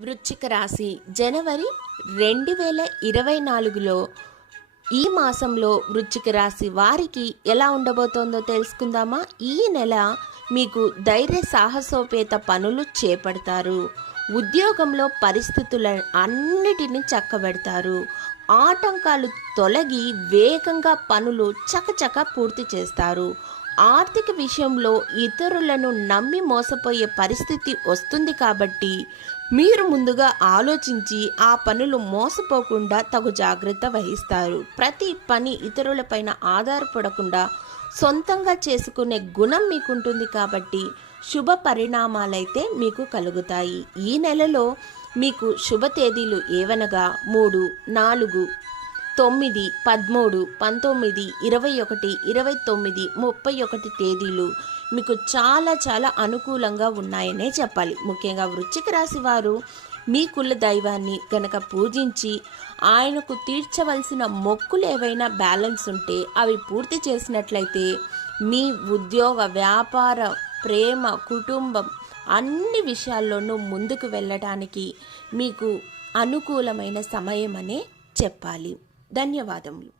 వృశ్చిక రాశి జనవరి 2024లో ఈ మాసంలో వృశ్చిక రాశి వారికి ఎలా ఉండబోతోందో తెలుసుకుందామా. ఈ నెల మీకు ధైర్య సాహసోపేత పనులు చేపడతారు. ఉద్యోగంలో పరిస్థితుల అన్నిటినీ చక్కబెడతారు. ఆటంకాలు తొలగి వేగంగా పనులు చకచక పూర్తి చేస్తారు. ఆర్థిక విషయంలో ఇతరులను నమ్మి మోసపోయే పరిస్థితి వస్తుంది కాబట్టి మీరు ముందుగా ఆలోచించి ఆ పనులు మోసపోకుండా తగు జాగ్రత్త వహిస్తారు. ప్రతి పని ఇతరులపైన ఆధారపడకుండా సొంతంగా చేసుకునే గుణం మీకుంటుంది కాబట్టి శుభ పరిణామాలైతే మీకు కలుగుతాయి. ఈ నెలలో మీకు శుభ తేదీలు ఏవనగా 3, 4, 9, 13, 19, 21, 29, 31 తేదీలు మీకు చాలా అనుకూలంగా ఉన్నాయనే చెప్పాలి. ముఖ్యంగా వృశ్చిక రాశి వారు మీ కుల దైవాన్ని గనక పూజించి ఆయనకు తీర్చవలసిన మొక్కులు ఏవైనా బ్యాలెన్స్ ఉంటే అవి పూర్తి చేసినట్లయితే మీ ఉద్యోగ, వ్యాపార, ప్రేమ, కుటుంబం అన్ని విషయాల్లోనూ ముందుకు వెళ్ళడానికి మీకు అనుకూలమైన సమయం అనే చెప్పాలి. ధన్యవాదములు.